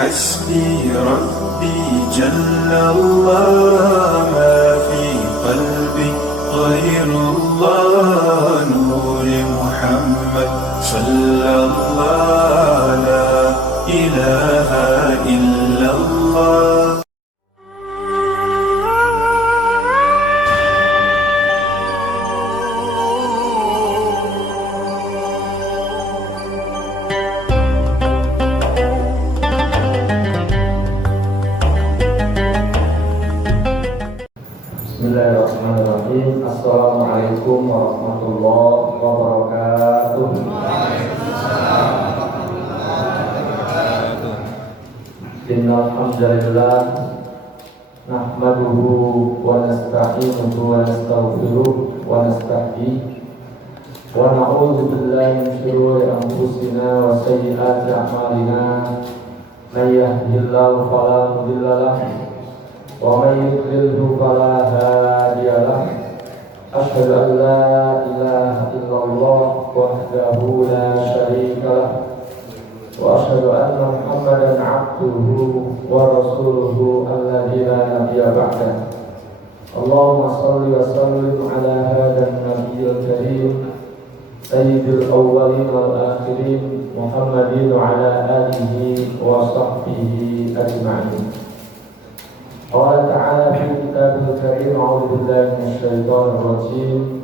حسبي ربي جل الله ما في قلبي غير الله نور محمد صلى الله لا إله إلا الله. Bismillahirrahmanirrahim. Assalamualaikum warahmatullahi wabarakatuh. Innal hamdalillah nahmaduhu wa nasta'inuhu wa nastaghfiruh wa nastahdihi wa na'udzu billahi min shururi anfusina wa sayyiati a'malina. May yahdihillahu fala mudilla lahu wa may yudlilhu fala hadiya lahu. Asyhadu an la ilaha illallah wahdahu la syarika lahu wa asyhadu anna Muhammadan abduhu wa rasuluhu alladzi la nabiyya ba'dahu. Allahumma shalli wa sallim ala hadzal nabiyil karim sayyidil awwalin wal akhirin Muhammadin wa ala alihi wa sahbihi ajma'in. Allah Ta'ala fi kitabil karim a'udzu billahi minasyaitonir rajim.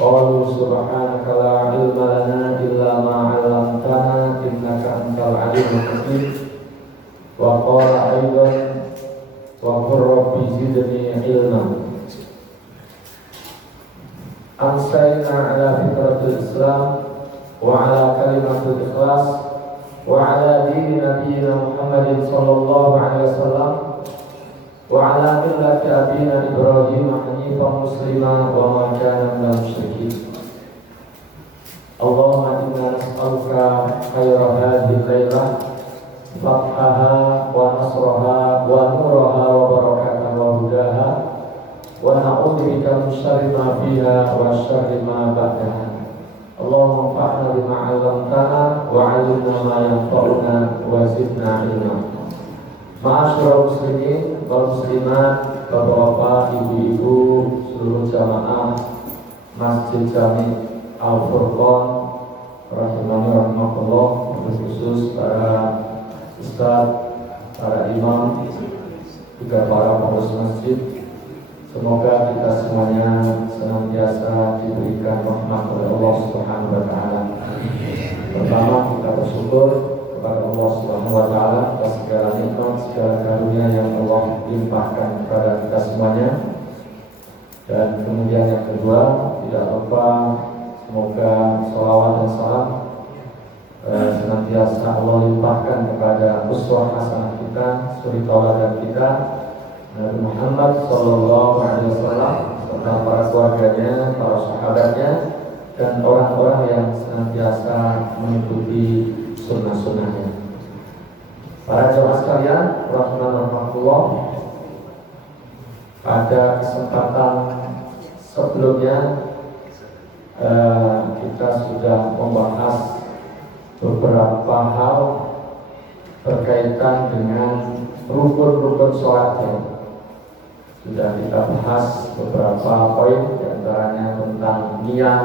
Qalu subhanaka la ilma lana illa ma 'allamtana innaka antal alimul hakim. Wa qala aidan wa qur rabbi zidni ilma. Amsayna ala fitratil Islam wa ala kalimatul ikhlas wa ala dini nabiyyina Muhammadin sallallahu alaihi wasallam wa ala millati abina Ibrahim hanifan muslima wa ma kana minal musyrikin. Allahumma inna nas'aluka khayra hadhihi al-lailah fathaha wa nasraha wa nuraha wa barakataha wa hudaha wa na'udzu bika min syarri ma fiha wa syarri ma ba'daha. Allahumma anfa'na bima 'allamtana wa 'allimna ma yanfa'una wa zidna ilma. Ma'asyiral muslimin wal muslimat, bapak-bapak, ibu-ibu, seluruh jamaah Masjid Jami Al-Furqan rahimani rahimakumullah, khusus para ustaz, para imam, juga para pengurus masjid. Semoga kita semuanya senantiasa diberikan rahmat oleh Allah Subhanahu wa taala. Pertama, kita bersyukur kepada Allah Subhanahu wa taala atas segala nikmat, segala karunia yang Allah limpahkan kepada kita semuanya. Dan kemudian yang kedua, tidak lupa semoga sholawat dan salam senantiasa Allah limpahkan kepada uswah hasanah kita, suri tauladan kita, Nabi Muhammad sallallahu alaihi wasallam, serta para keluarganya, para sahabatnya, dan orang-orang yang senantiasa mengikuti sunnah-sunnahnya. Para jemaah sekalian, rahmatullah, pada kesempatan sebelumnya kita sudah membahas beberapa hal berkaitan dengan rukun-rukun sholat. Sudah kita bahas beberapa poin, diantaranya tentang niat,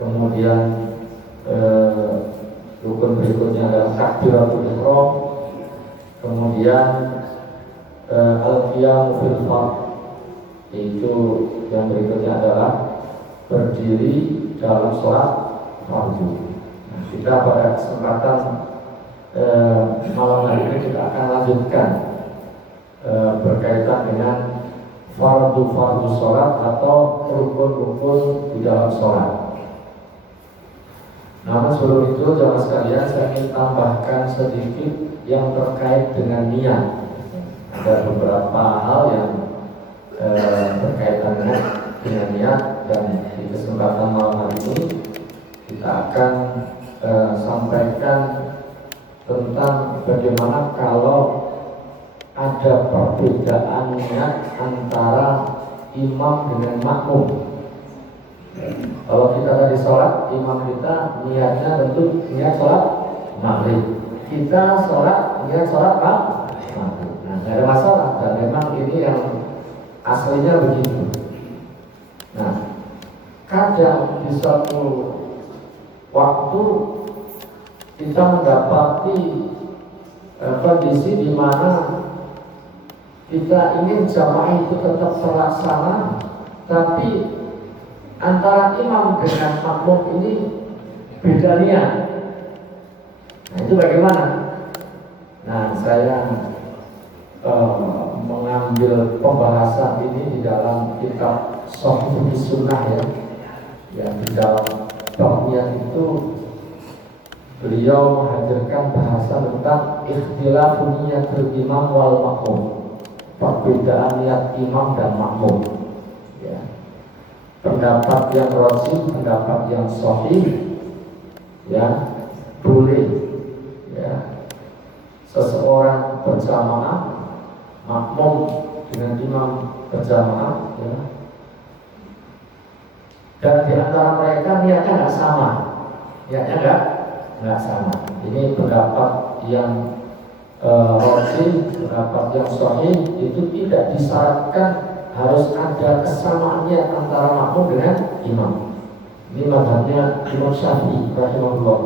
kemudian rukun berikutnya adalah takbiratul ihram, kemudian al-qiyamu fil fardh, itu yang berikutnya adalah berdiri dalam sholat fardu. Nah, kita pada kesempatan malam hari ini kita akan lanjutkan berkaitan dengan fardu sholat atau rukun-rukun di dalam sholat. Namun sebelum itu, jamaah sekalian, saya ingin tambahkan sedikit yang terkait dengan niat. Ada beberapa hal yang berkaitan dengan niat, dan di kesempatan malam hari ini kita akan sampaikan tentang bagaimana kalau ada perbedaan niat antara imam dengan makmum. Kalau kita tadi sholat, imam kita niatnya tentu niat sholat maghrib. kita sholat, niat sholat maghrib. Nah, nggak ada masalah. Dan memang ini yang aslinya begitu. Nah, kadang di suatu waktu kita mendapati kondisi di mana kita ingin jamaah itu tetap terlaksana, tapi antara imam dengan makmum ini beda niat. Nah, itu bagaimana? Nah, saya mengambil pembahasan ini di dalam kitab Shahih Sunnah ya. Yang di dalam bab niat itu beliau menghadirkan bahasa tentang ikhtilafun niyatul imam wal makmum, perbedaan niat imam dan makmum. Ya. Pendapat yang rajih, pendapat yang sahih, ya boleh, ya seseorang berjamaah, makmum dengan imam berjamaah, ya. Dan di antara mereka niatnya nggak sama, niatnya nggak sama. Ini pendapat yang rajih, pendapat yang sahih itu tidak disyaratkan harus ada kesamaan niat antara makmum dengan imam. Ini mazhabnya Imam Syafi'i rahimahullah.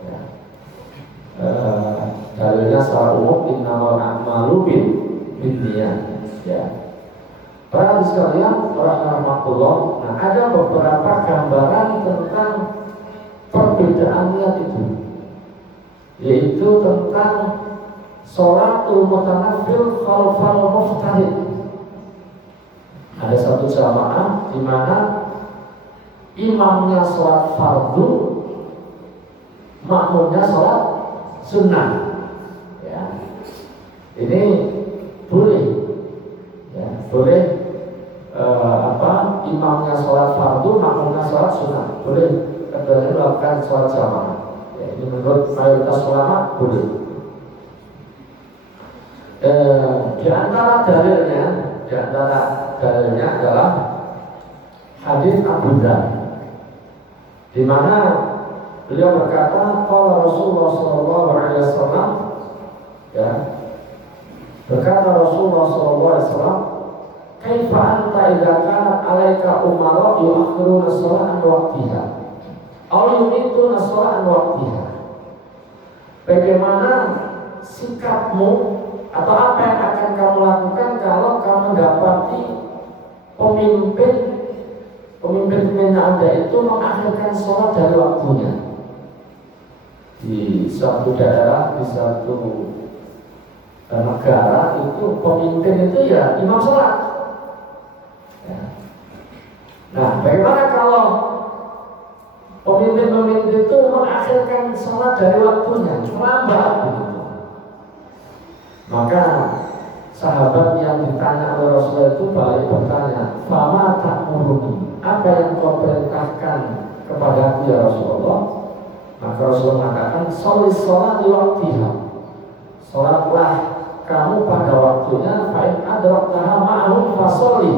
Ya. Dalilnya secara umum innamal a'malu binniyat. Ya. Para sekalian, rahimahullah. Nah, ada beberapa gambaran tentang perbedaan niat itu, yaitu tentang sholatul mutanaffil khalfal muftahid. Ada satu jamaah di mana imamnya sholat fardu, makmumnya sholat sunnah. Ya. Ini boleh, ya, boleh imamnya sholat fardu, makmumnya sholat sunnah, boleh keduanya melakukan sholat jamaah. Ya, ini menurut mayoritas ulama boleh. Di antara dalilnya adalah hadis Abu Dzar, di mana beliau berkata, qala Rasulullah sallallahu alaihi wasallam, ya, berkata Rasulullah sallallahu alaihi wasallam, kaifa anta idza kanat 'alaika umara yu'akhiruna shalah an waqtiha aw yumituna shalah an waqtiha. Bagaimana sikapmu atau apa yang akan kamu lakukan kalau kamu mendapati pemimpin Anda itu mengakhirkan sholat dari waktunya? Di suatu daerah, di suatu negara itu pemimpin itu ya imam sholat. Ya. Nah, bagaimana kalau pemimpin itu mengakhirkan sholat dari waktunya, terlambat begitu? Maka sahabat yang ditanya oleh Rasulullah itu balik bertanya, fama ta'muruni, apa yang kau perintahkan kepadaku ya Rasulullah? Maka Rasulullah mengatakan, sholli sholat di waktiha, sholatlah kamu pada waktunya, fa'in adraktaha ma'ahum fasholli.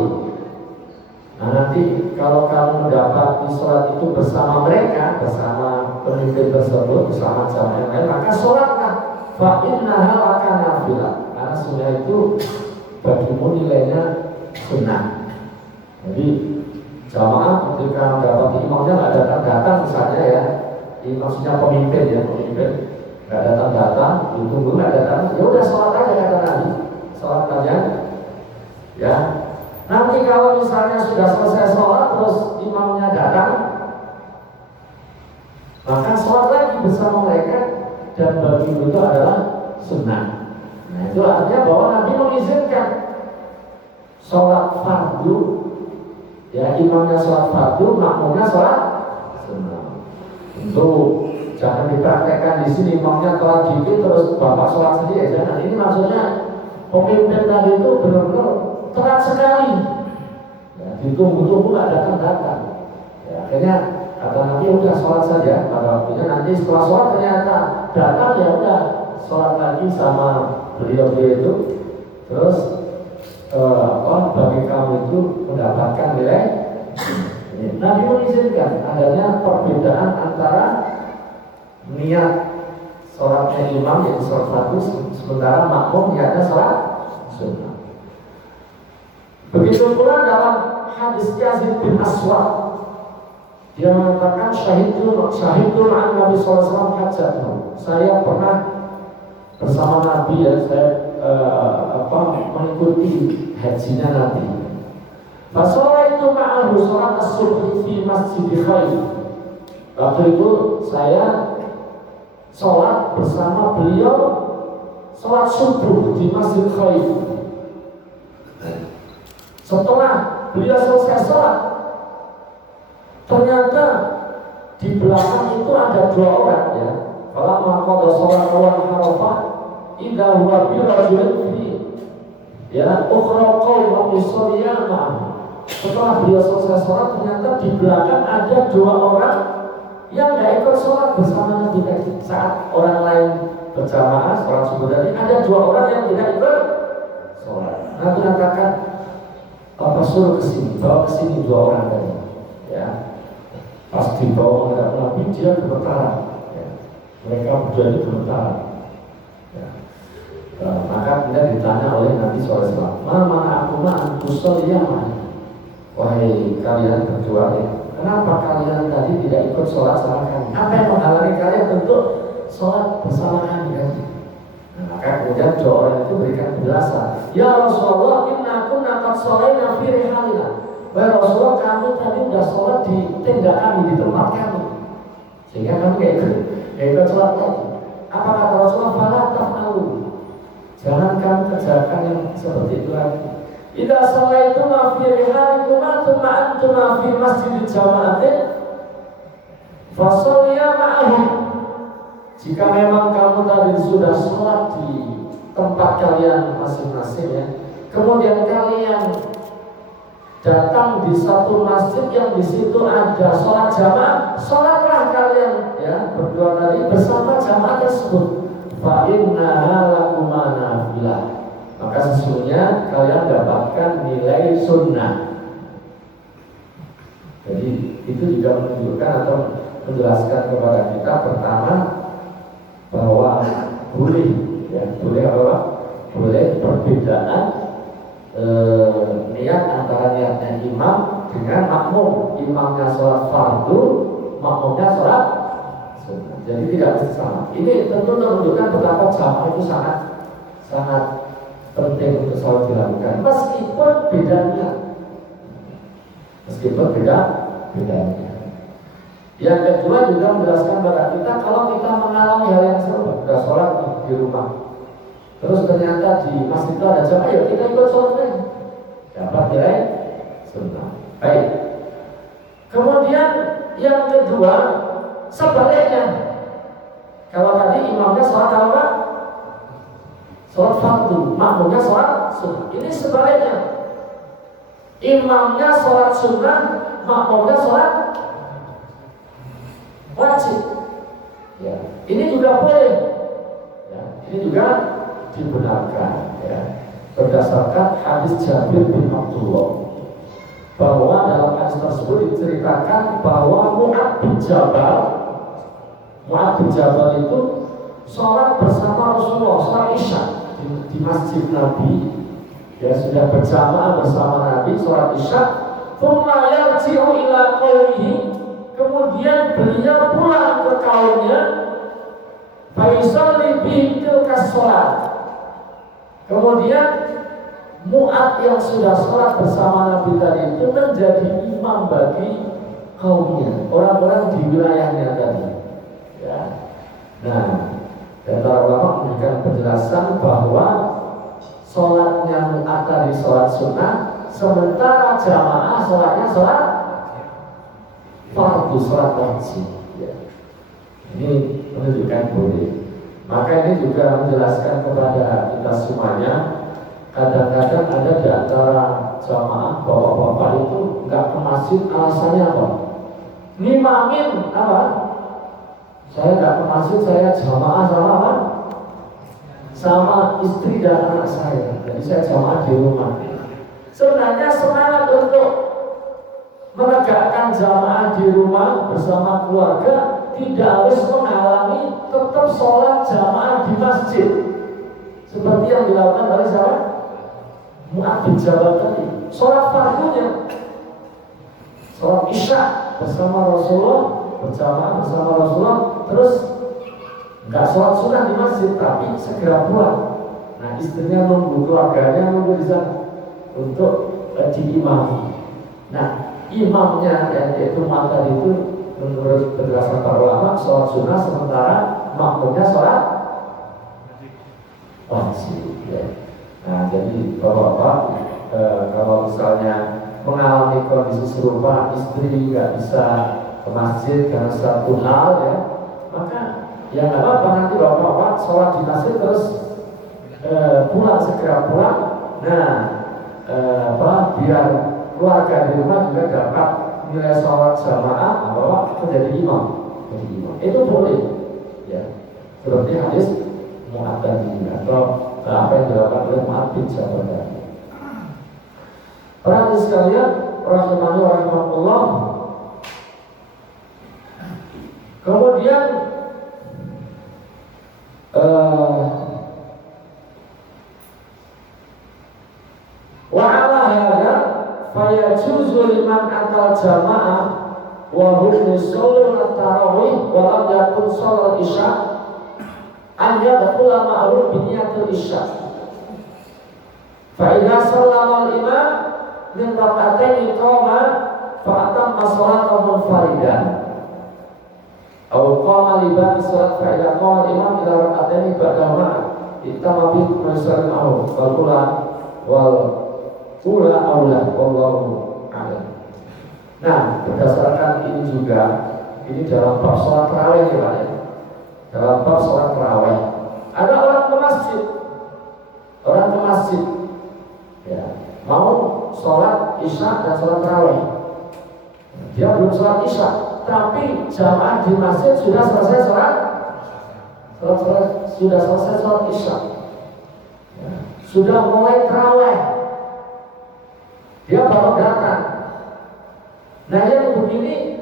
Nah, nanti kalau kamu mendapati sholat itu bersama mereka, bersama pemimpin tersebut, bersama jamaah yang lain, maka sholatlah, fa'innaha laka nafilah, karena sunnah itu bagimu nilainya sunnah. Jadi jamaah ketika mendapati imamnya nggak datang misalnya ya, maksudnya pemimpin nggak datang, ditunggu nggak datang, ya udah sholat aja kata Nabi, sholat aja, ya. Nanti kalau misalnya sudah selesai sholat terus imamnya datang, maka sholat lagi bersama mereka, dan bagi itu adalah sunnah. Nah, itu artinya bahwa Nabi mengizinkan sholat fardu, ya, imamnya sholat fardu, makmumnya sholat sunnah. Untuk jangan dipraktekkan di sini imamnya telat dikit terus bapak sholat sendiri, jangan. Ini maksudnya pemimpin tadi itu benar-benar telat sekali, ya, ditunggu-tunggu nggak datang. Ya, akhirnya kata Nabi udah sholat saja pada waktunya. Nanti setelah sholat ternyata datang, ya udah sholat lagi sama beliau itu. Terus bagi kamu itu mendapatkan nilai. Nabi mengizinkan adanya perbedaan antara niat sholatnya imam yang sholat fardu, sementara makmum niatnya sholat sunnah. Begitu pula dalam hadis Yazid bin Aswad, dia mengatakan syahidun an Nabi SAW hajjatun. Saya pernah bersama Nabi, ya, saya mengikuti hajinya Nabi. Fasolaitu ma'ahu sholat as-subhi fi masjid Khaif. Waktu itu saya sholat bersama beliau sholat subuh di Masjid Khaif. Setelah beliau selesai sholat, ternyata di belakang itu ada 2 orang, ya. Kalau maqada sholat awal harafah, idza huwa bi rajulin fi, ya, ukhra qaumun yusalliyana. Setelah beliau selesai sholat, ternyata di belakang ada 2 orang yang tidak ikut sholat bersama Nabi. Saat orang lain berjamaah sholat subuh tadi, ada 2 orang yang tidak ikut sholat. Nabi katakan, apa suruh kesini, bawa kesini 2 orang tadi, ya. Pas dibawa oleh Nabi, dia gemetaran, ya. Mereka berdua ini gemetaran, ya. Maka kemudian ditanya oleh Nabi SAW, mana aku ma'an kusol yaman. Wahai kalian berdua, ya, kenapa kalian tadi tidak ikut sholat sama kami? Apa yang menghalangi kalian untuk sholat bersama kami tadi? Nah, maka kemudian 2 orang itu berikan penjelasan. Ya Rasulullah, inna kunna qad sholaina fi rihalina. Wahai Rasulullah, kami tadi sudah sholat di tenda kami, di tempat kami, sehingga kami tidak ikut sholat lagi. Apa kata Rasulullah? Fala taf'alu. Jangan kamu kerjakan yang seperti itu lagi. Idza shalaituma fi rihalikum thumma antuma fi masjidil jama'atin fasalliya ma'ahum. Jika memang kamu tadi sudah sholat di tempat kalian masing-masing, ya, kemudian kalian datang di satu masjid yang di situ ada sholat jamaah, sholatlah kalian, ya, berdua tadi bersama jamaah tersebut. Fa innaha lakum nafilah. Maka sesungguhnya kalian dapatkan nilai sunnah. Jadi itu juga menunjukkan atau menjelaskan kepada kita, pertama bahwa boleh, ya, boleh apa? Boleh perbedaan niat antara niatnya imam dengan makmum. Imamnya sholat fardu, makmumnya sholat sunnah. Jadi tidak mesti sama. Ini tentu menunjukkan betapa jamaah itu sangat penting untuk selalu dilakukan, meskipun bedanya, bedanya. Yang kedua juga menjelaskan kepada kita, kalau kita mengalami hal yang serupa, sudah sholat di rumah, terus ternyata di masjid itu ada jamaah, ya kita ikut sholat lagi, dapat nilai sunnah. Baik. Kemudian yang kedua, sebaliknya, kalau tadi imamnya sholat apa? Sholat fardu, makmumnya sholat sunnah. Ini sebaliknya, imamnya sholat sunnah, makmumnya sholat wajib. Ya, ini juga boleh. Ya, ini juga dibenarkan. Ya, berdasarkan hadis Jabir bin Abdullah, bahwa dalam hadis tersebut diceritakan bahwa Mu'adz bin Jabal itu sholat bersama Rasulullah sholat Isya di masjid Nabi, ya, sudah berjamaah bersama Nabi sholat Isya. Tsumma yarji'u ila qaumihi, kemudian beliau pulang ke kaumnya, fa yusalli bihim tilka sholat. Kemudian Mu'adz yang sudah sholat bersama Nabi tadi itu menjadi imam bagi kaumnya, orang-orang di wilayahnya tadi, ya. Nah, dan para ulama memberikan penjelasan bahwa sholatnya Mu'adz tadi sholat sunnah, sementara jamaah sholatnya sholat fardu, sholat wajib, ya. Ini menunjukkan boleh. Maka ini juga menjelaskan kepada kita semuanya, kadang-kadang ada di antara jamaah bapak-bapak itu nggak ke masjid, alasannya apa? Ngimamin apa? Saya nggak ke masjid, saya jamaah sama apa? Sama istri dan anak saya. Jadi saya jamaah di rumah. Sebenarnya semangat untuk menegakkan jamaah di rumah bersama keluarga tidak harus menghalang ulangi tetap sholat jamaah di masjid seperti yang dilakukan oleh siapa? Mu'adz bin Jabal tadi. Sholat fardunya, sholat isya bersama Rasulullah, berjamaah bersama Rasulullah, terus nggak sholat sunnah di masjid tapi segera pulang. Nah istrinya nunggu, keluarganya nunggu di sana untuk diimami. Nah imamnya yaitu Mu'adz itu menurut berdasarkan para ulama sholat sunnah sementara makmumnya sholat wajib. Ya. Nah jadi bapak-bapak kalau misalnya mengalami kondisi serupa, istri nggak bisa ke masjid karena satu hal ya, maka ya nggak apa-apa, nanti bapak-bapak sholat di masjid terus pulang, segera pulang. Nah biar keluarga di rumah juga dapat nilai sholat jamaah, bapak menjadi imam, itu boleh ya, seperti hadis Mu'adz tadi atau apa yang dilakukan oleh Mu'adz bin Jabal tadi. Para hadirin sekalian rahimani wa rahimakumullah. Kemudian wa ala hadza fayajuzu liman atal jamaah wa hum yusalluna tarawih wa lam yakun shalat isya an yadkhula ma'ruf bi niyatil isya. Fa idza sallama al-imam min rakatain qama fa atamma sholatahu munfaridan aw qama li ba'di salat fa idza qama al-imam ila rakatain ba'dahuma ittama bi masallahu wal ula aula wallahu a'lam. Nah, berdasarkan ini juga, ini dalam bab sholat tarawih ya Pak ya. Dalam bab sholat tarawih ada orang ke masjid ya, mau sholat isya dan sholat tarawih. Dia belum sholat isya, tapi jamaah di masjid sudah selesai sholat isya ya, sudah mulai tarawih, dia baru datang. Nah yang begini,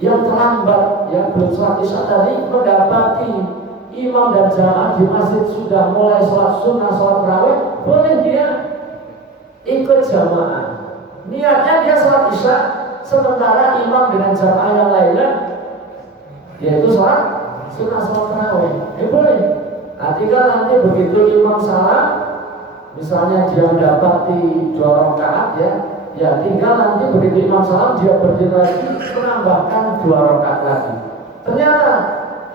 yang terlambat, yang belum sholat isya tadi mendapati imam dan jamaah di masjid sudah mulai sholat sunnah, sholat tarawih, boleh dia ikut jamaah. Niatnya dia sholat isya, sementara imam dengan jamaah yang lainnya yaitu sholat sunnah, sholat tarawih. Boleh. Nah tinggal nanti begitu imam salam, misalnya dia mendapati 2 rakaat ya tinggal nanti begitu imam salam dia berdiri lagi menambahkan 2 rakaat lagi. Ternyata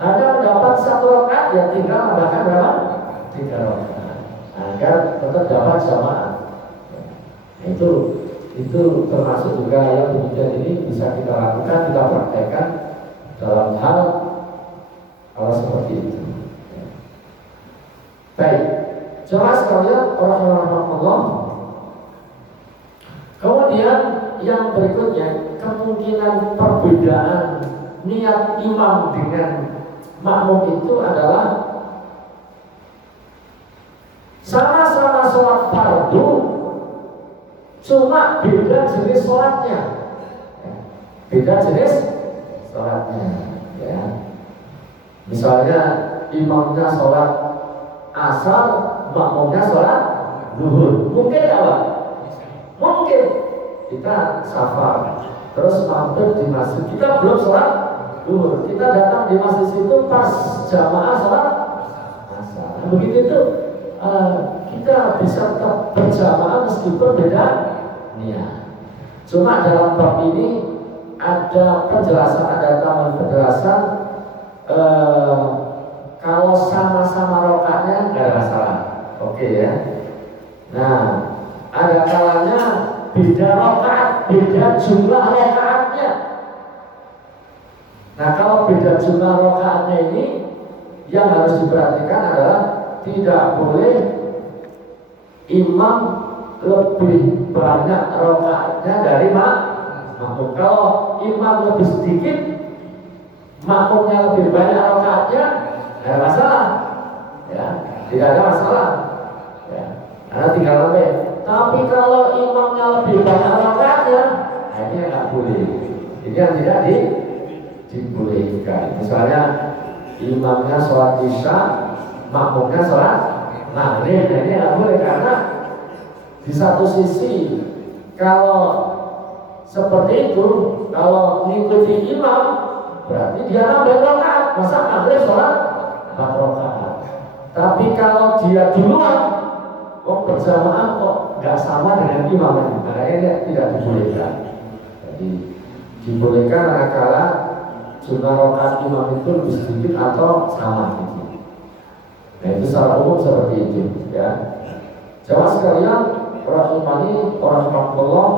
hanya mendapat 1 rakaat, ya tinggal menambahkan berapa? 3 rakaat agar tetap dapat jamaah. Itu termasuk juga yang demikian ini bisa kita lakukan, kita praktekkan dalam hal seperti itu. Baik, jelas sekalian rahimahullah. Kemudian yang berikutnya, kemungkinan perbedaan niat imam dengan makmum itu adalah sama-sama sholat fardu, cuma beda jenis sholatnya. Beda jenis sholatnya ya. Misalnya imamnya sholat asar, makmumnya sholat zuhur, mungkin ya Pak? Mungkin kita safar terus mampir di masjid, kita belum sholat zuhur, kita datang di masjid itu pas jamaah sholat asar. Nah, begitu itu kita bisa tetap berjamaah meskipun beda niat. Cuma dalam bab ini ada penjelasan, ada tambahan penjelasan. Kalau sama-sama rakaatnya nggak ada masalah, oke ya. Nah, ada kalanya beda rakaat, beda jumlah rakaatnya. Nah, kalau beda jumlah rakaatnya ini yang harus diperhatikan adalah tidak boleh imam lebih banyak rakaatnya dari makmum. Kalau imam lebih sedikit, makmumnya lebih banyak rakaatnya, ada masalah, ya, tidak ada masalah, ya, karena tinggal lebih. Tapi kalau imamnya lebih banyak rakaatnya, nah ini nggak boleh. Ini yang tidak dibolehkan. Misalnya imamnya sholat isya, makmumnya sholat maghrib. Nah ini nggak boleh, karena di satu sisi kalau seperti itu, kalau mengikuti imam berarti dia nambah rakaat, masa maghrib sholat 4 rakaat. Tapi kalau dia duluan, kok berjamaah kok nggak sama dengan imam, makanya tidak dibolehkan. Jadi dibolehkan manakala jumlah rakaat imam itu lebih sedikit atau sama gitu. Nah itu secara umum seperti itu ya. Jamaah sekalian, orang imani, orang Allah,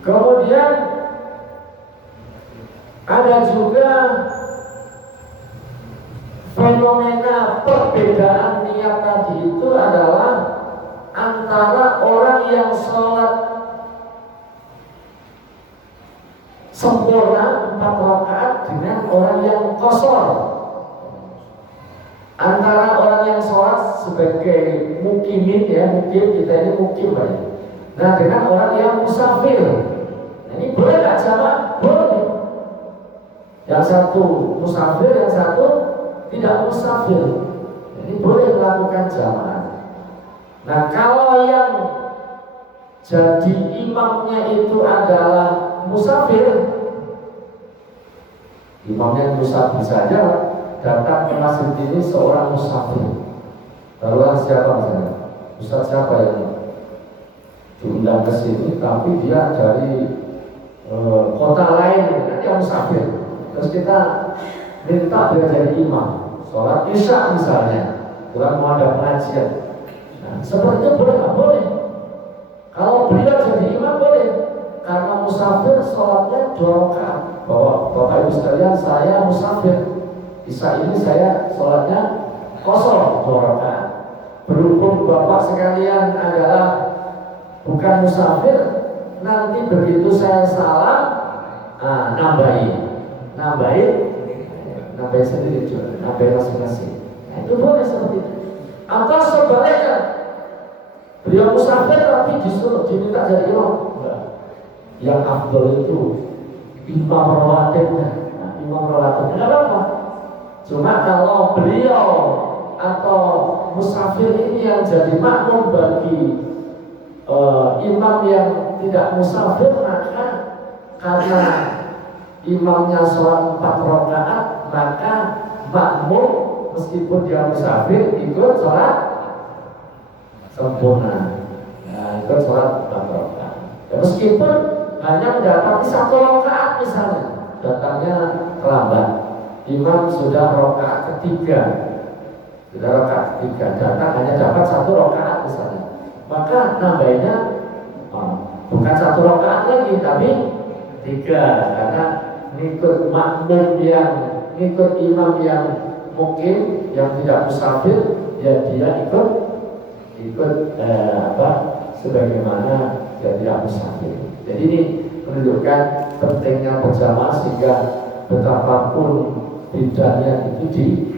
kemudian ada juga fenomena perbedaan niat tadi itu adalah antara orang yang sholat sempurna 4 rakaat dengan orang yang qashar. Antara orang yang sholat sebagai mukimin ya, mukim, kita ini mukim ya. Nah dengan orang yang musafir, nah, ini boleh nggak jamaah? Boleh. Yang satu musafir, yang satu tidak musafir, ini boleh melakukan jamaah. Nah kalau yang jadi imamnya itu adalah musafir, imamnya musafir saja datang ke masjid ini seorang musafir, lalu siapa misalnya? Ustaz siapa yang diundang ke sini tapi dia dari kota lain, kan dia musafir, terus kita minta dia jadi imam sholat isya misalnya, kurang mau ada pengajian. Nah, seperti itu boleh nggak? Boleh. Kalau beliau jadi imam boleh, karena musafir sholatnya 2 rakaat. Bahwa Bapak Ibu sekalian, saya musafir, isya ini saya sholatnya qashar 2 rakaat. Berhubung Bapak sekalian adalah bukan musafir, nanti begitu saya salam, nambahin sendiri juga, nambahin masing-masing. Nah, itu boleh seperti itu. Atau sebaliknya, beliau musafir tapi disuruh diminta jadi imam. Yang afdal itu imam rawatibnya. Nah, imam rawatibnya nggak apa-apa. Cuma kalau beliau atau musafir ini yang jadi makmum bagi imam yang tidak musafir, maka karena imamnya sholat 4 rakaat, maka makmum meskipun dia musafir ikut sholat sempurna. Nah, ikut sholat 4 rakaat. Ya, meskipun hanya mendapati 1 rakaat misalnya, datangnya terlambat, imam sudah rakaat ketiga, datang hanya dapat 1 rakaat misalnya, maka nambahinnya bukan 1 rakaat lagi tapi 3, karena ngikut makmum yang ngikut imam yang mungkin yang tidak musafir, ya dia ikut sebagaimana dia tidak musafir. Jadi ini menunjukkan pentingnya berjamaah, sehingga betapapun bedanya itu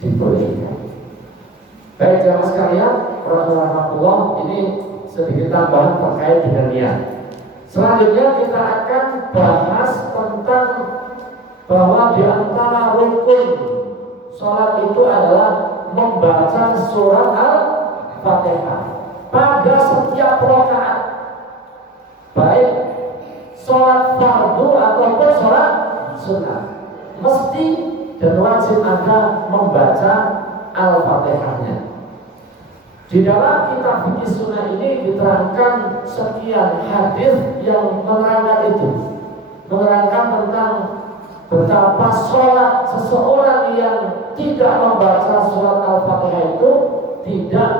dibolehkan. Baik jamaah sekalian, rahmatullah, ini sedikit tambahan terkait dengan niat. Selanjutnya kita akan bahas tentang bahwa di antara rukun sholat itu adalah membaca surat Al-Fatihah pada setiap rakaat, baik sholat fardu ataupun sholat sunnah, mesti dan wajib ada membaca Al-Fatihahnya. Di dalam kitab fikih sunnah ini diterangkan sekian hadis yang menerangkan itu, menerangkan tentang betapa sholat seseorang yang tidak membaca surat Al-Fatihah itu tidak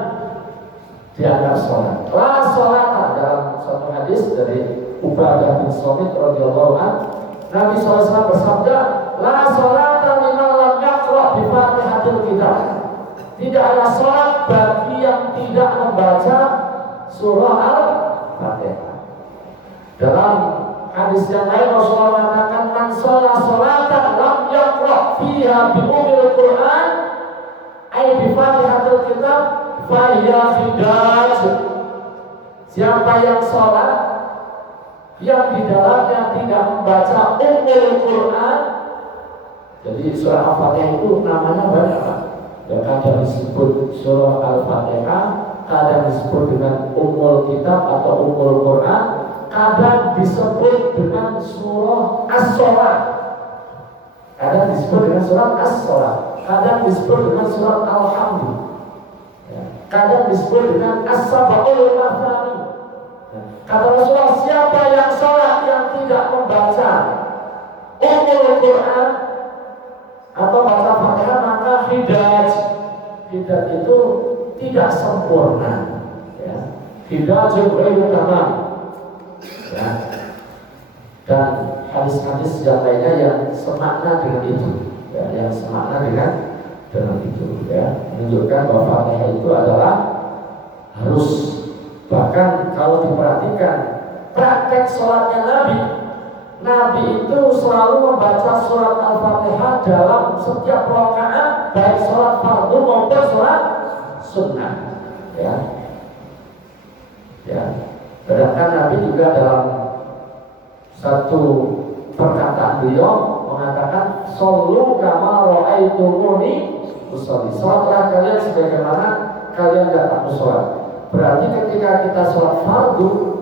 dianggap sholat. La sholat, dalam satu hadis dari Ubadah bin Samit radhiyallahu anhu, Nabi SAW bersabda, la sholat liman lam yaqra bi Fatihatil kitab. Tidak ada sholat bagi yang tidak membaca surah Al-Fatihah. Dalam hadis yang lain Rasulullah mengatakan, man sholat sholatan lam yaqra fiha bi ummil Qur'an ay bi Fatihatil kitab fa hiya khidaj. Siapa yang sholat yang di dalamnya tidak membaca Ummul Quran. Jadi surah Al-Fatihah itu namanya banyak, Pak. Ya, kadang disebut surah Al-Fatihah, kadang disebut dengan Ummul Kitab atau Ummul Quran, kadang disebut dengan surah As-Salat, kadang disebut dengan surah As-Salat, kadang disebut dengan surah Al-Hamd, ya, kadang disebut dengan As-Sab'ul Mathani. Kata Rasulullah, siapa yang salat yang tidak membaca Ummul Quran atau baca Fatihah, maka hidaj itu tidak sempurna, ya. Hidajul ghairu tamam, ya. Dan hadis-hadis yang lainnya yang semakna dengan itu, ya, yang semakna dengan itu, ya, menunjukkan bahwa Fatihah itu adalah harus. Bahkan kalau diperhatikan praktek sholatnya Nabi itu selalu membaca surat Al-Fatihah dalam setiap rakaat, baik sholat fardu maupun sholat sunnah, ya. Sedangkan Nabi juga dalam satu perkataan beliau mengatakan, "Shollu kama ra'aitumuni usolli." Sholatlah kalian sebagaimana kalian datang sholat. Berarti ketika kita sholat fardu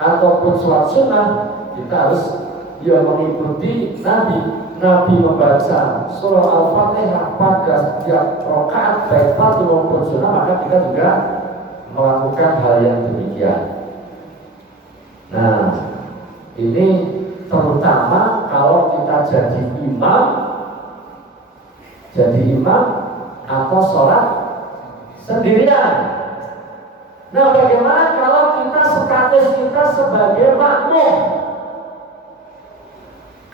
ataupun sholat sunnah, kita harus mengikuti Nabi membaca surah Al-Fatihah pada setiap rakaat baik fardu maupun sunnah, maka kita juga melakukan hal yang demikian. Nah, ini terutama kalau kita jadi imam atau sholat sendirian. Nah, bagaimana kalau kita status kita sebagai makmum?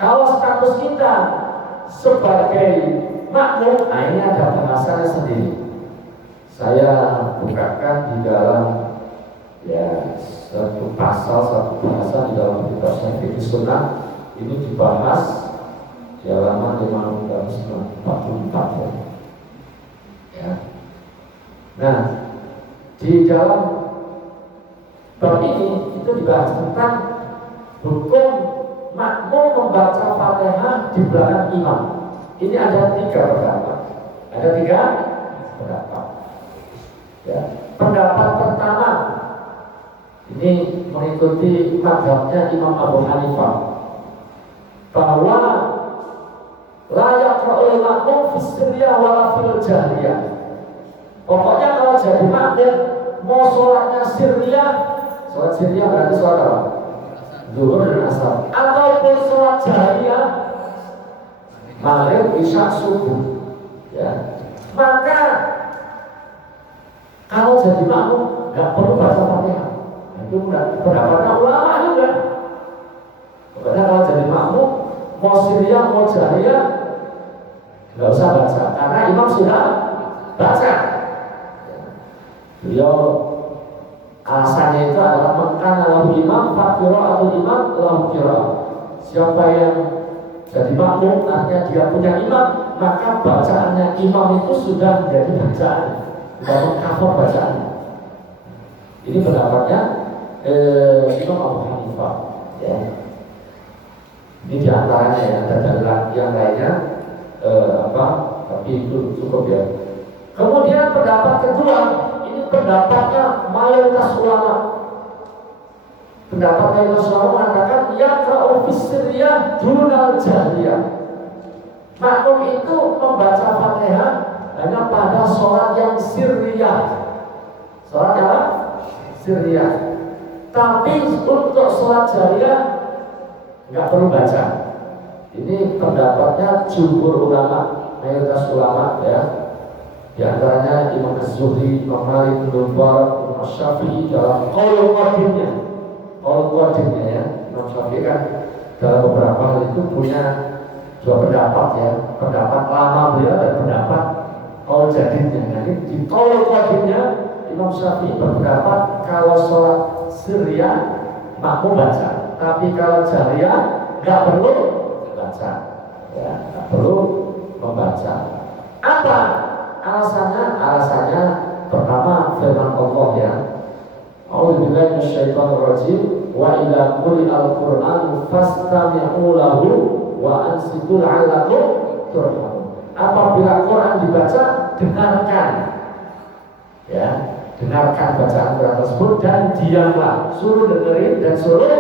Kalau status kita sebagai makmum, nah ini ada bahasannya sendiri. Saya bukakan di dalam satu pasal, satu bahasa di dalam kitab Syafi'i Sunnah. Ini dibahas di halaman 544, ya. Nah, di dalam bab ini itu dibahas tentang hukum makmum membaca Fatihah di belakang imam. Ini ada 3 pendapat. Ya. Pendapat pertama ini mengikuti mazhabnya Imam Abu Hanifah, bahwa la yaqra'ul makmum fi sirriyah wala fil jahriyah. Pokoknya kalau jadi makmum, mau sholatnya sirriyah, sholat sirriyah berarti sholat apa? Zuhur dan asar. Ataupun sholat jahriyah, maghrib, isya, subuh, ya. Maka kalau jadi makmum nggak perlu baca Fatihah. Itu pendapatnya ulama juga. Pokoknya kalau jadi makmum, mau sirriyah, mau jahriyah, nggak usah baca, karena imam sudah baca. Beliau alasannya itu adalah mengkana lahu imam fakiro atau imam lahu kiro. Siapa yang jadi makmum, artinya dia punya imam, maka bacaannya imam itu sudah menjadi bacaan, sudah mengcover bacaannya. Ini pendapatnya Imam Abu Hanifah, ya. Ini diantaranya, ya. Ada yang lainnya tapi itu cukup, ya. Kemudian pendapat kedua, pendapatnya mayoritas ulama. Pendapat mayoritas ulama mengatakan yaqra'u fis sirriyah dunal jahriyah. Makmum itu membaca Fatihah hanya pada sholat yang sirriyah. Sholat apa? Sirriyah. Tapi untuk sholat jahriyah nggak perlu baca. Ini pendapatnya jumhur ulama, mayoritas ulama, ya. Di antaranya Imam Az-Zuhri, Imam Malik bin Mubarak, Imam Syafi'i dalam qaul qadimnya, ya. Imam Syafi'i kan dalam beberapa hal itu punya 2 pendapat, ya. Pendapat lama beliau dan pendapat qaul jadidnya. Nah, ini di qaul qadimnya Imam Syafi'i berpendapat kalau sholat sirriyah makmum baca, tapi kalau jahriyah nggak perlu baca, ya, nggak perlu membaca. Apa alasannya pertama firman Allah, ya. A'udzubillahi minasyaitonir rajim. wa idza quri'al Qur'an fastami'u lahu wa ansitu la'allakum turhamun. Apabila Quran dibaca, dengarkan, ya, dengarkan bacaan Quran tersebut dan diamlah. Suruh dengerin dan suruh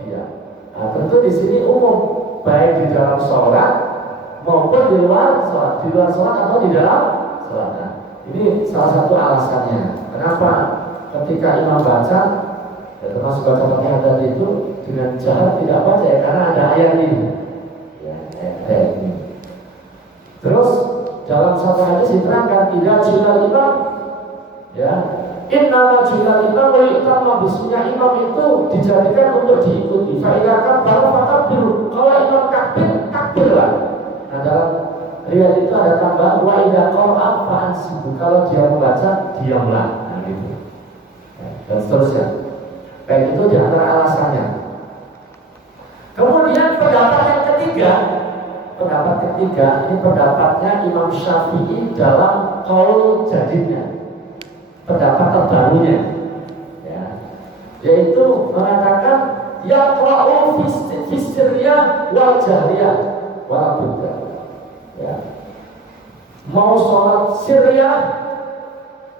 diam. Nah, tentu di sini umum, baik di dalam sholat maupun di luar sholat, atau di dalam sholat. Nah, ini salah satu alasannya. Kenapa ketika imam baca, ya, termasuk baca Fatihah tadi itu dengan jahat tidak baca, ya, karena ada ayat ini, ya, ayat ini. Terus dalam satu hadis diterangkan tidak jilal imam, ya, innama jilal imam wa yu'tamma bisminya, imam itu dijadikan untuk diikuti. Fa'ilakan baru fakabir, kalau imam takbirlah. Nah, dalam riwayat itu ada tambahan wa idza qara'a fa'ansitu, kalau dia membaca diamlah. Nah, gitu. Ya, dan seterusnya. Baik, itu di antara alasannya. Kemudian pendapat yang ketiga, ini pendapatnya Imam Syafi'i dalam qaul jadidnya, pendapat terbarunya, ya, yaitu mengatakan yaqra'u fi sirriyah wal jahriyah wal budda, ya, mau sholat sirriyah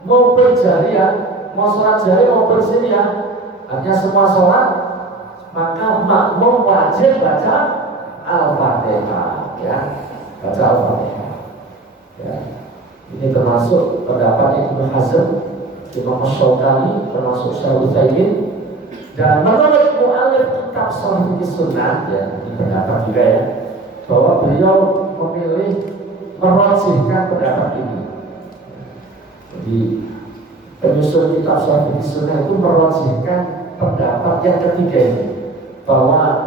maupun jahriyah, mau sholat jahriyah maupun sirriyah, artinya semua sholat, maka makmum wajib baca Al-Fatihah, ya, baca Al-Fatihah, ya. Ini termasuk pendapat Ibnu Hazm, Imam Syaukani, termasuk Syekh Utsaimin, dan menurut mu'allif kitab Sharh Sunnah, ya, ini pendapat juga, ya, bahwa beliau memilih merajihkan pendapat ini. Jadi penyusun kitab Sharh Sunnah itu merajihkan pendapat yang ketiga ini, bahwa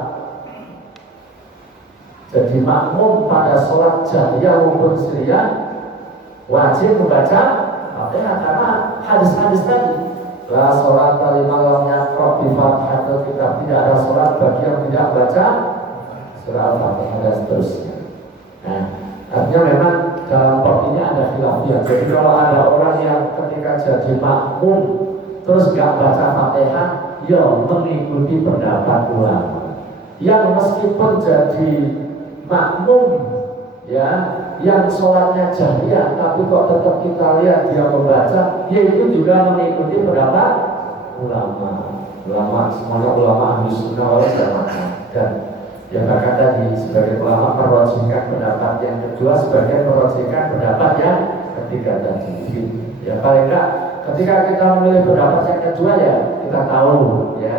jadi makmum pada sholat jahriyah maupun sirriyah wajib membaca Fatihah, karena hadis-hadis tadi, la sholat liman lam yaqra bi Fatihatil kitab, tidak ada sholat bagi yang tidak baca surah Al-Fatihah, dan seterusnya. Nah, artinya memang dalam bab ini ada khilafiyah. Jadi kalau ada orang yang ketika jadi makmum terus nggak baca Fatihah, ya mengikuti pendapat ulama yang meskipun jadi makmum, ya, yang sholatnya jahriyah, tapi kok tetap kita lihat dia membaca, yaitu juga mengikuti pendapat ulama semuanya ulama ahli sunnah wal jamaah. Dan yang bahkan tadi sebagai ulama merajihkan pendapat yang kedua, sebagai merajihkan pendapat yang ketiga tadi. Ya, paling enggak ketika kita memilih pendapat yang kedua, ya kita tahu, ya,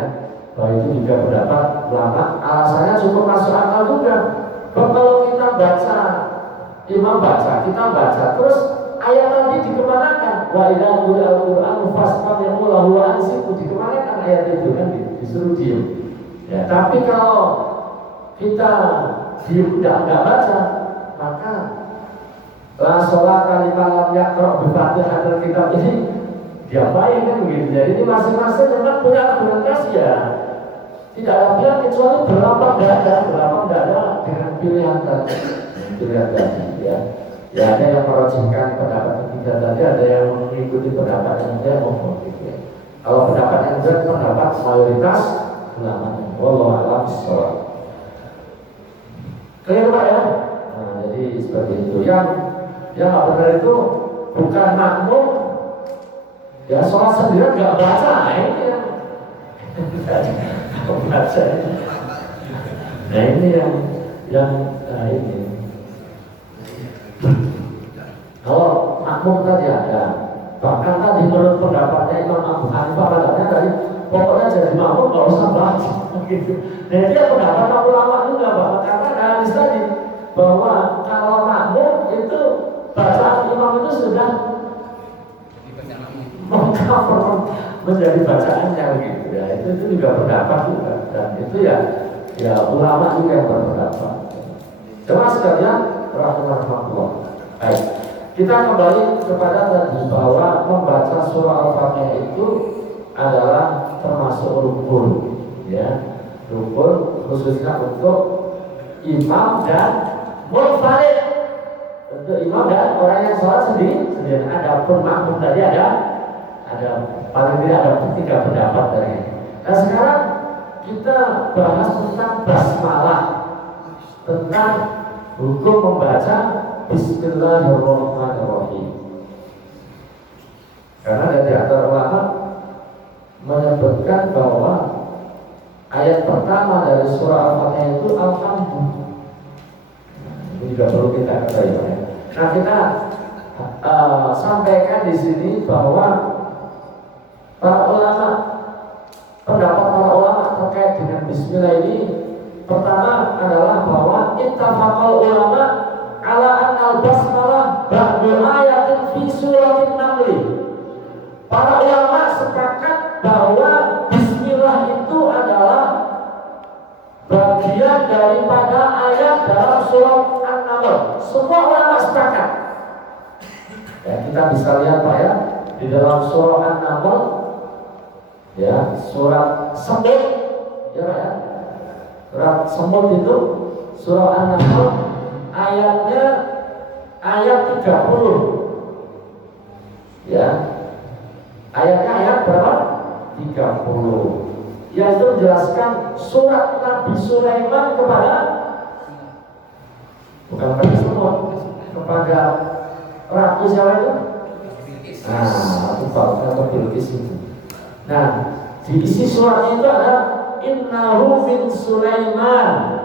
bahwa itu juga pendapat ulama. Alasannya cukup masuk akal juga. Kalau kita baca, imam baca, kita baca, terus ayat tadi dikemanakan? Wa idza quri'al Qur'anu fastami'u lahu wa ansitu, dikemanakan ayat itu, kan disuruh diam. Ya, tapi kalau kita diam enggak baca, maka la sholata liman lam yaqra bi Fatihatil kitab, ini diapain, kan begitu. Jadi ini masing-masing memang punya argumentasi, ya. Tidak ada pilihan kecuali berlapang dada dengan pilihan tadi, ya. Ya, ada yang merajihkan pendapat ketiga tadi, ada yang mengikuti pendapat yang dia mengikuti. Ya. Kalau pendapat yang dia pendapat mayoritas ulama. Wallahu a'lam bishawab. Clear, Pak, ya? Nah, jadi seperti itu. Yang nggak benar itu bukan makmum, ya, sholat sendiri nggak baca, ini yang baca. Nah, ini yang ini. Kalau makmum tadi ada, bahkan tadi menurut pendapatnya Imam Abu Hanifah, pendapatnya tadi pokoknya jadi makmum nggak usah baca, gitu. Nah, dia pendapat ulama juga, bahwa karena ada hadis tadi bahwa kalau makmum itu bacaan imam itu sudah mengcover menjadi bacaannya, gitu, ya. Itu juga pendapat juga, dan itu ya ulama juga yang berpendapat. Jemaah sekalian rahimahullah. Baik, kita kembali kepada tadi bahwa membaca surah Al-Fatihah itu adalah termasuk rukun, ya, rukun khususnya untuk imam dan munfarid, untuk imam dan orang yang sholat sendiri. Ada pun makmum tadi ada paling tidak ada 3 pendapat dari. Nah, sekarang kita bahas tentang basmalah, tentang hukum membaca Bismillahirrahmanirrahim. Karena dari antara ulama menyebutkan bahwa ayat pertama dari surah Al-Fatihah itu Alhamdulillah. Ini juga perlu kita ketahui. Nah, kita sampaikan di sini bahwa para ulama, pendapat para ulama terkait dengan Bismillah ini, pertama adalah bahwa ittafaqal ulama ala annal basmalah ba'du ayatin fi suratin Naml. Para ulama sepakat bahwa Bismillah itu adalah bagian daripada ayat dalam surat An-Naml. Semua ulama sepakat. Ya, kita bisa lihat Pak ya, di dalam surah An-Naml, ya, surat semut, ya Pak ya, surat semut itu, surah An-Naml ayatnya ayat 30, ya, ayatnya ayat berapa? 30, yaitu menjelaskan surat Nabi Sulaiman kepada, bukan kepada semut, kepada ratu siapa itu? Nah, itu atau Bilqis itu. Nah, di isi surat itu ada innahu min Sulaiman.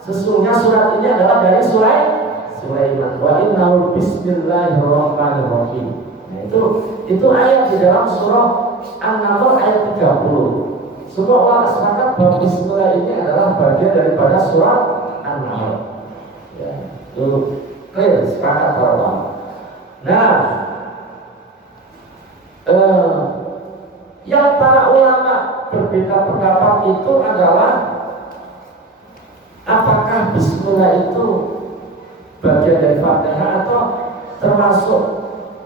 Sesungguhnya surat ini adalah dari Sulaiman. Wa innahu bismillahirrahmanirrahim. Nah, itu ayat di dalam surah An-Naml ayat 30. Semua orang sepakat bahwa Bismillah ini adalah bagian daripada surah An-Naml. Ya, itu clear, sepakat para ulama. Nah, yang para ulama berbeda pendapat itu adalah apakah Bismillah itu bagian dari Fatihah atau termasuk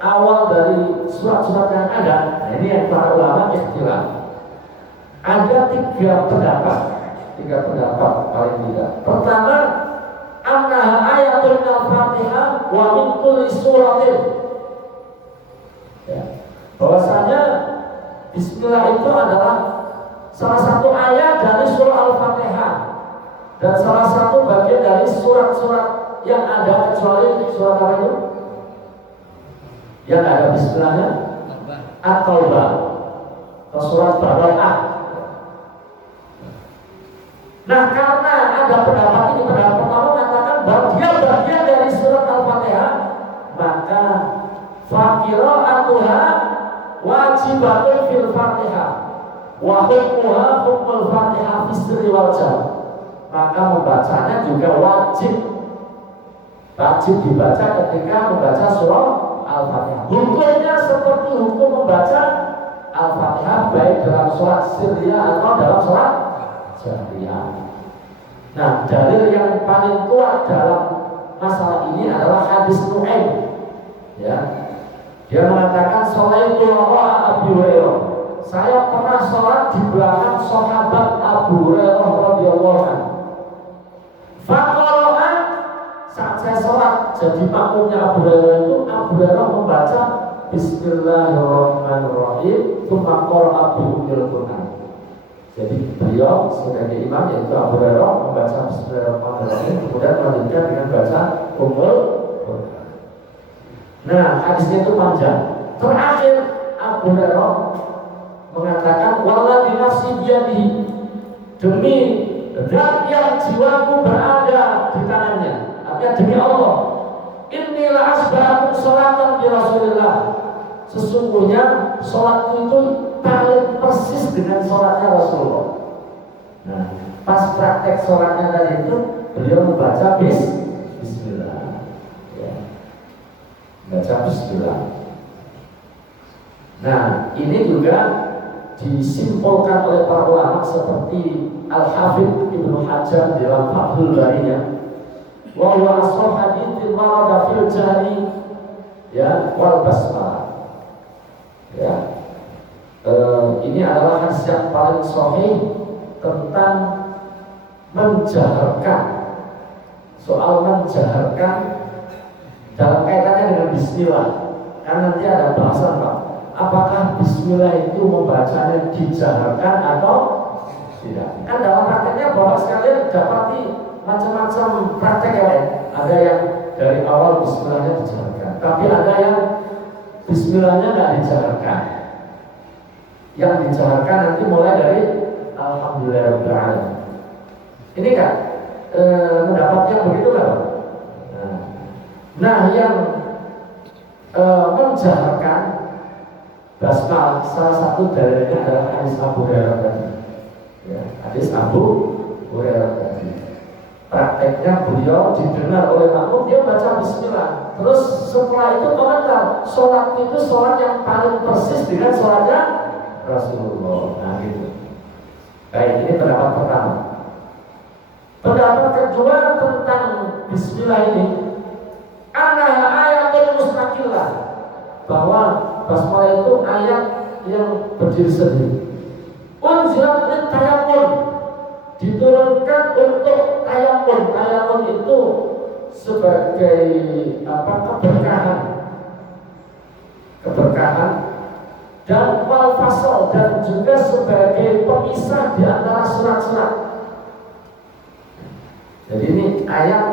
awal dari surat-surat yang ada. Nah, ini yang para ulama ikhtilaf. Ada tiga pendapat paling tidak. Pertama, annaha ayatul al-Fatihah wa min kulli suratin. Ya. Bahwasanya Bismillah itu adalah salah satu ayat dari surah Al-Fatihah dan salah satu bagian dari surat-surat yang ada, kecuali surat apa itu? Yang ada Bismillahnya At-Taubah atau surat Baqarah. Nah, karena ada pendapat ini, pendapat pertama mengatakan bagian-bagian dari surat Al-Fatihah, maka faqira'atuha wajibatun fil Fatihah wa hukmuha hukmul Fatihah fi sirri wal jahr. Maka membacanya juga wajib dibaca ketika membaca surah Al-Fatihah. Hukumnya seperti hukum membaca Al-Fatihah baik dalam surat sirriyah atau dalam surat jahriyah. Nah, dalil yang paling kuat dalam masalah ini adalah hadis Nu'aim. Ya, dia mengatakan sholaitu wara'a Abi Hurairah. Saya pernah sholat di belakang sahabat Abu Hurairah radhiyallahu anhu. Faqara'a, saat saya sholat jadi makmumnya Abu Hurairah itu, Abu Hurairah membaca Bismillahirrahmanirrahim, tsumma qara'a bi ummil Qur'an. Jadi beliau sebagai imam yaitu Abu Hurairah membaca Bismillahirrahmanirrahim, kemudian melanjutkan dengan baca Ummul Qur'an. Nah, hadisnya itu panjang. Terakhir Abu Hurairah mengatakan walladzi nafsi biyadihi, demi zat yang jiwaku berada di tangannya, artinya demi Allah, inilah asbahun sholatan bi Rasulillah, sesungguhnya sholatku itu paling persis dengan sholatnya Rasulullah. Nah, pas praktek sholatnya tadi itu beliau membaca Bismillah, ya, baca Bismillah. Nah, ini juga disimpulkan oleh para ulama seperti Al-Hafidz Ibnu Hajar dalam Fathul Bari-nya. Wa huwa ashab haditsin warada fil jahri, ya, wal basmalah. Ya. Ini adalah hadis yang paling sahih tentang menjaharkan, soal menjaharkan dalam kaitannya dengan Bismillah. Karena nanti ada bahasan Pak, apakah Bismillah itu membacanya dijaharkan atau Tidak. Kan dalam prakteknya Bapak sekalian dapati macam-macam praktek ya. Ada yang dari awal bismillahnya dijalankan, tapi ada yang bismillahnya nggak dijalankan. Yang dijalankan nanti mulai dari alhamdulillahirobbilalamin. Ini kan mendapatnya begitu kan? Nah, yang menjalankan basmalah salah satu dalilnya adalah hadis Abu Hurairah tadi. Ya, hadis Abu Hurairah tadi. Prakteknya beliau didengar oleh makmum, dia baca bismillah. Terus setelah itu komentar, sholat itu sholat yang paling persis dengan sholatnya Rasulullah. Nah gitu. Baik, ini pendapat pertama. Pendapat kedua tentang bismillah ini, anaha ayatul mustaqillah, bahwa basmalah itu ayat yang berdiri sendiri. Unzilat min tayammum, diturunkan untuk tayammum. Tayammum itu sebagai keberkahan dan wal fasal, dan juga sebagai pemisah di antara surat-surat. Jadi ini ayat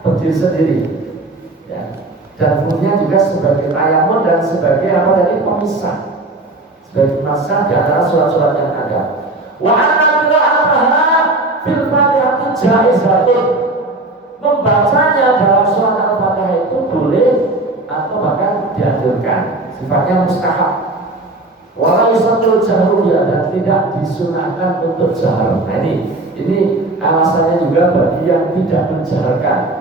berdiri sendiri, ya. Dan fungsinya juga sebagai tayammum dan sebagai pemisah, sebagai pemisah di antara surat-surat yang ada. Wa anna qira'ataha fil Fatihah jaizatun, membacanya dalam surat Al-Fatihah itu boleh atau bahkan dianjurkan, sifatnya mustahab. Walau yusatul jahru, dan tidak disunahkan untuk jahar. Nah ini alasannya juga bagi yang tidak menjaharkan.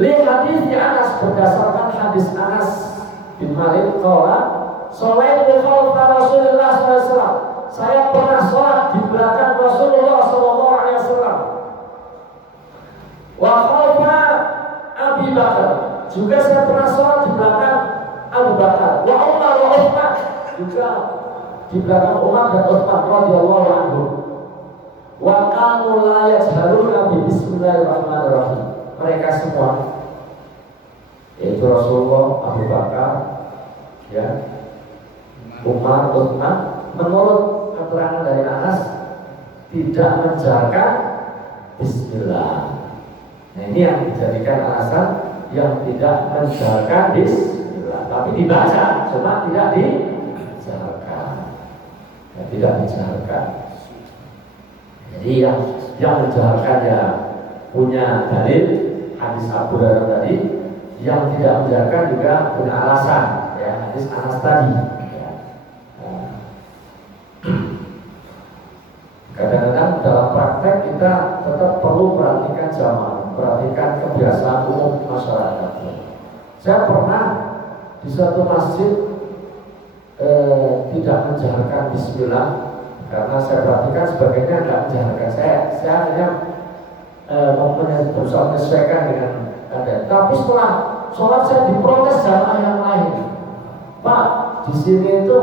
Lihat hadis Anas, berdasarkan hadis Anas bin Malik qala sholaitu khalfa Rasulullah SAW. Saya pernah sholat di belakang Rasulullah SAW. Wa khalfa Abi Bakar, juga saya pernah sholat di belakang Abu Bakar. Wa Umar wa Uthman, juga di belakang Umar dan Uthman radhiyallahu anhu. Wa kanu la yajharuna bi bismillahirrahmanirrahim. Mereka semua, yaitu Rasulullah, Abu Bakar, ya, Umar, Uthman, menurut keterangan dari Anas tidak menjaharkan bismillah. Nah ini yang dijadikan alasan yang tidak menjaharkan bismillah, tapi dibaca, cuma tidak dijaharkan. Ya, tidak dijaharkan. Jadi yang menjaharkan ya punya dalil hadis Abu Hurairah tadi, yang tidak menjaharkan juga punya alasan, ya, hadis Anas tadi. Ya. Kadang-kadang dalam praktek kita tetap perlu perhatikan jamaah, perhatikan kebiasaan umum masyarakat. Saya pernah di suatu masjid tidak menjaharkan bismillah, karena saya perhatikan sebagainya tidak menjaharkan. Saya hanya berusaha menyesuaikan dengan keadaan. Tapi setelah sholat saya diprotes jamaah yang lain. Pak, di sini itu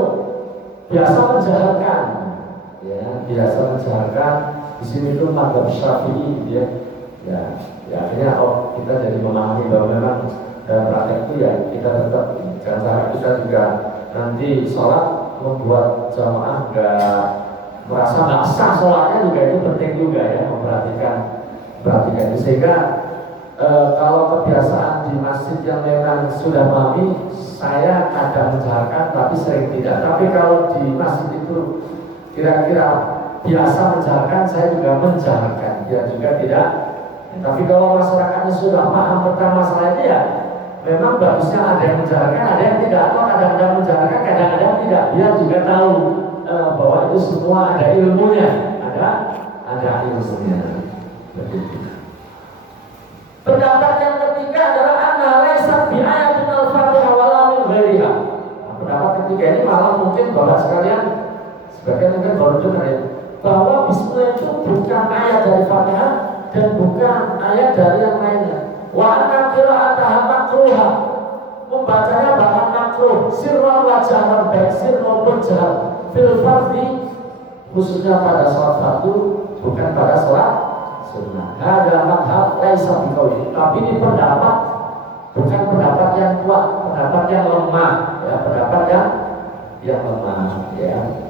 biasa menjaharkan, ya, biasa menjaharkan. Di sini itu mazhab Syafi'i, ya. Ya, akhirnya kita jadi memahami bahwa memang dalam praktek itu ya kita tetap jangan sampai kita juga nanti sholat membuat jamaah merasa nggak sah sholatnya, juga itu penting juga ya, memperhatikan itu. Sehingga kalau kebiasaan di masjid yang memang sudah mami, saya kadang menjaharkan tapi sering tidak. Tapi kalau di masjid itu kira-kira biasa menjaharkan, saya juga menjaharkan, dia juga tidak. Tapi kalau masyarakatnya sudah paham tentang masalah ini, ya memang bagusnya ada yang menjaharkan, ada yang tidak, atau kadang-kadang menjaharkan, kadang-kadang tidak. Dia juga tahu bahwa itu semua ada ilmunya, ada ilmunya. Begitu. Pendapat yang ketiga adalah anna laisa bi ayatin al-Fatihah wala min ghairiha. Pendapat ketiga ini malah mungkin Bapak sekalian sebagian mungkin baru dengar ya, bahwa bismillah itu bukan ayat dari Fatihah dan bukan ayat dari yang lainnya. Wa anna qira'ataha makruha, membacanya bahkan makruh, sirran wa jahran, baik sir maupun jahar, fil fardhi, khususnya pada sholat fardu, bukan pada sholat sunnah. Ada madhab laisa biqauli, tapi ini pendapat bukan pendapat yang kuat, pendapat yang lemah, ya, pendapat yang yang lemah, ya.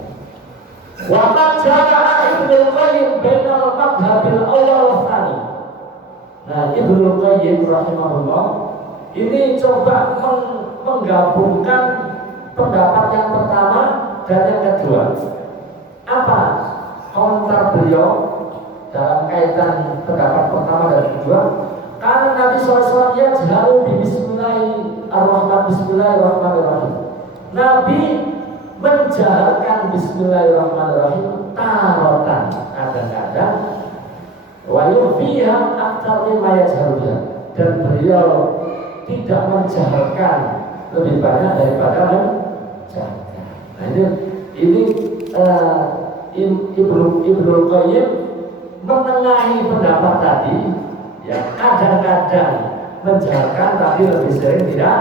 Wa qad jama'a Ibnu Qayyim bainal madhhabil awwal wa tsani. Nah, Ibnu Qayyim rahimahullah ini coba menggabungkan pendapat yang pertama dan yang kedua. Apa komentar beliau dalam kaitan pendapat pertama dan kedua? Karena Nabi SAW yajharu bi Bismillahirrahmanirrahim. Nabi menjaharkan Bismillahirrahmanirrahim taratan kadang-kadang wa yufiha aktsar mimma yajharuha, dan beliau tidak menjaharkan lebih banyak daripada menjaharkan. Nah, ini Ibnu Qayyim menengahi pendapat tadi, ya, kadang-kadang menjaharkan tapi lebih sering tidak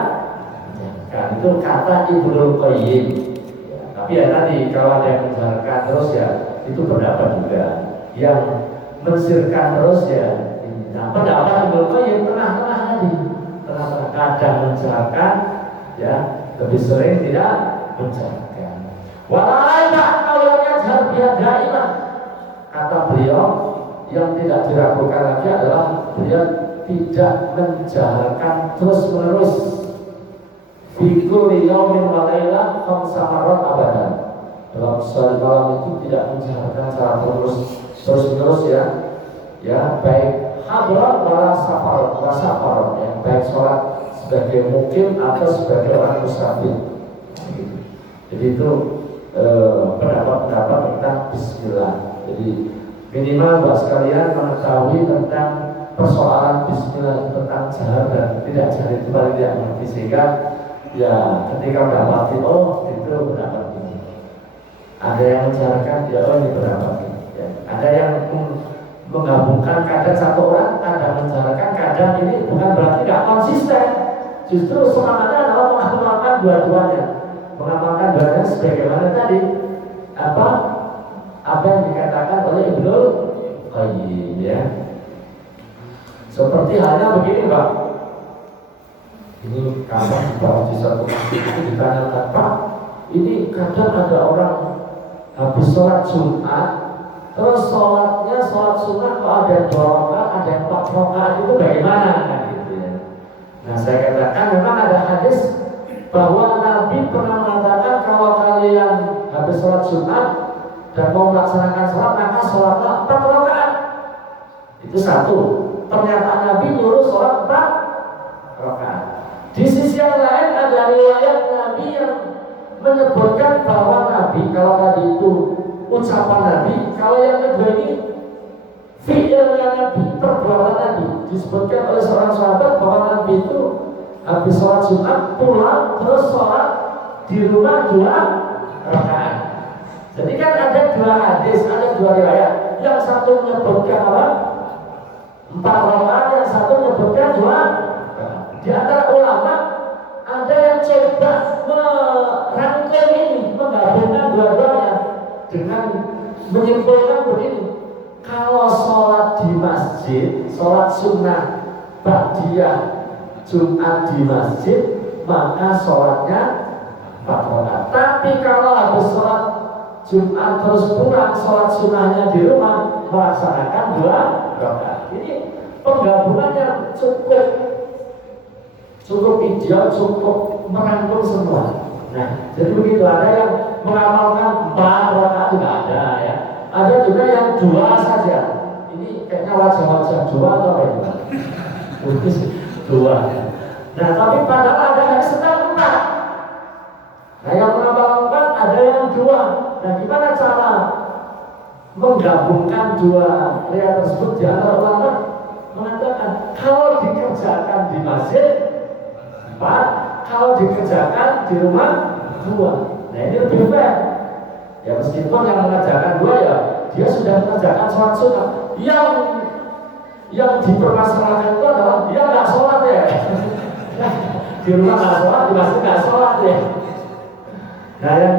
menjaharkan. Itu kata Ibnu Qayyim. Ya, tapi ya tadi kalau ada yang menjaharkan terus ya itu pendapat juga. Yang mensirkan terus ya. Nah, pendapat Ibnu Qayyim tengah-tengah tadi, tengah-tengah, kadang menjaharkan ya lebih sering tidak menjaharkan. Walaupun awalnya jahar daimah, kata beliau yang tidak diragukan lagi adalah beliau tidak menjaharkan terus-menerus fi kulli yaumin wa lailah khamsa marrat abadan. Dalam sehari malam itu tidak menjaharkan secara terus-menerus ya. Ya, baik hadrat wala safar ya, baik sholat sebagai mukim atau sebagai orang musafir. Jadi itu pendapat-pendapat tentang bismillah. Jadi minimal buat sekalian mengetahui tentang persoalan bismillah, tentang jahar dan tidak jahar itu paling tidak mengerti, sehingga ya ketika mendapati oh itu pendapat ini, ada yang menjaharkan ya oh ini pendapat ini ya. Ada yang menggabungkan, kadang satu orang kadang menjaharkan, kadang ini bukan berarti tidak konsisten, justru semangatnya adalah mengamalkan dua-duanya, mengamalkan dua-duanya sebagaimana tadi apa yang dikatakan oleh Ibnu Qayyim ya. Seperti halnya begini Pak, ini kapan dibawa di satu masjid itu ditanyakan, Pak, ini kadang ada orang habis sholat Jumat, terus sholatnya sholat sunnah kok ada yang 2 rakaat, ada yang 4 rakaat, itu bagaimana? Nah, gitu ya. Nah, saya katakan memang ada hadis bahwa Nabi pernah mengatakan kalau kalian habis sholat Jumat dan mau melaksanakan sholat, maka sholatlah 4 rakaat. Itu satu. Pernyataan Nabi nyuruh sholat 4 rakaat. Di sisi yang lain ada riwayat Nabi yang menyebutkan bahwa Nabi, kalau tadi itu ucapan Nabi, kalau yang kedua ini fi'ilnya Nabi, perbuatan Nabi. Disebutkan oleh seorang sahabat bahwa Nabi itu habis sholat Jumat pulang terus sholat di rumah 2 rakaat. Jadi kan ada 2 hadis, ada 2 riwayat. Yang satu menyebutkan apa? 4 rakaat, yang satu menyebutkan 2. Di antara ulama ada yang coba merangkai ini, menggabungkan dua-duanya dengan menyimpulkan begini: kalau sholat di masjid, sholat sunnah ba'diyah Jumat di masjid, maka sholatnya 4 rakaat. Tapi kalau habis sholat Jumat terus pulang, sholat sunnahnya di rumah, melaksanakan 2 rakaat. Ini penggabungan yang cukup ideal, cukup merangkul semua. Nah, jadi begitu, ada yang mengamalkan 4 rakaat juga ada ya. Ada juga yang 2 saja. Ini kayaknya wajah-wajah 2 atau apa itu? 2. Nah, tapi padahal ada yang sedang 4. Nah, yang mengamalkan ada yang 2. Nah, gimana cara menggabungkan 2 riwayat tersebut? Di antara ulama mengatakan kalau dikerjakan di masjid 4, kalau dikerjakan di rumah 2. Nah, ini lebih fair. Ya, meskipun yang mengerjakan 2 ya dia sudah mengerjakan sholat sunnah. Yang dipermasalahkan itu adalah dia nggak sholat ya. Di rumah nggak sholat, di masjid nggak sholat ya. Nah, yang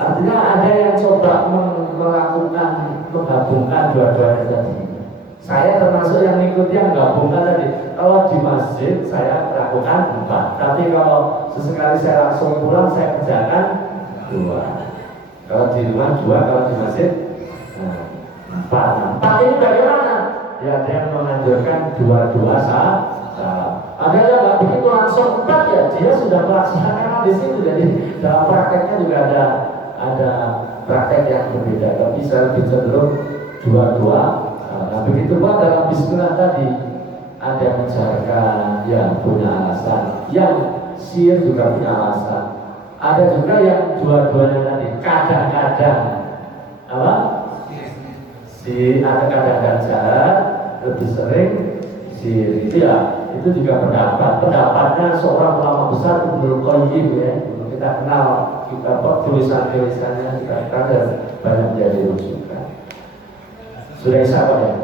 artinya ada yang coba melakukan menggabungkan dua-duanya tadi. Saya termasuk yang mengikuti yang menggabungkan tadi. Kalau di masjid saya lakukan 4, tapi kalau sesekali saya langsung pulang saya kerjakan 2. Kalau di rumah 2, kalau di masjid 4. Nah, 4 ini bagaimana? Ya ada yang menganjurkan 2 saat. Ada yang nggak begitu langsung 4 ya, dia sudah melaksanakan di situ. Jadi dalam prakteknya juga ada praktek yang berbeda. Tapi saya lebih cenderung 2. Nah begitu pun dalam bismillah tadi ada yang menjaharkan, yang punya alasan, yang sir juga punya alasan. Ada juga yang dua-duanya tadi kadang-kadang apa? Ada kadang-kadang jahat, lebih sering sir. Itu ya, itu juga pendapatnya seorang ulama besar Ibnu Qayyim ya. Kita kenal, kita tulisan-tulisannya kita kadang banyak menjadi rujukan. Sudah sahabat ya.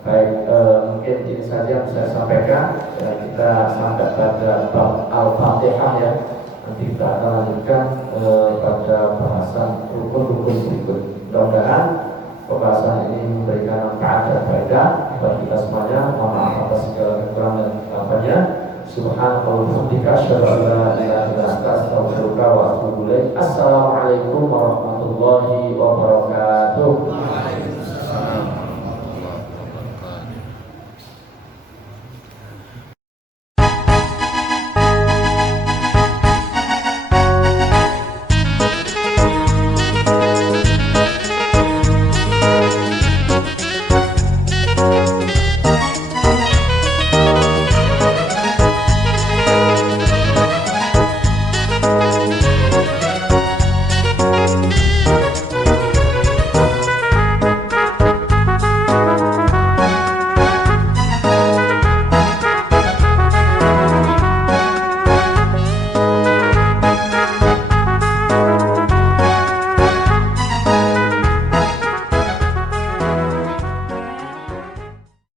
Baik, mungkin ini saja yang saya sampaikan. Kita sampai pada bab Al-Fatihah ya. Nanti kita akan lanjutkan pada bahasan rukun-rukun berikut. Mudah-mudahan pembahasan ini memberikan manfaat dan faedah bagi kita semuanya. Mohon maaf atas segala kekurangan apanya. Subhanallah wa bihamdika asyhadu an la ilaha illa anta astaghfiruka wa atubu ilaik. Assalamualaikum warahmatullahi wabarakatuh.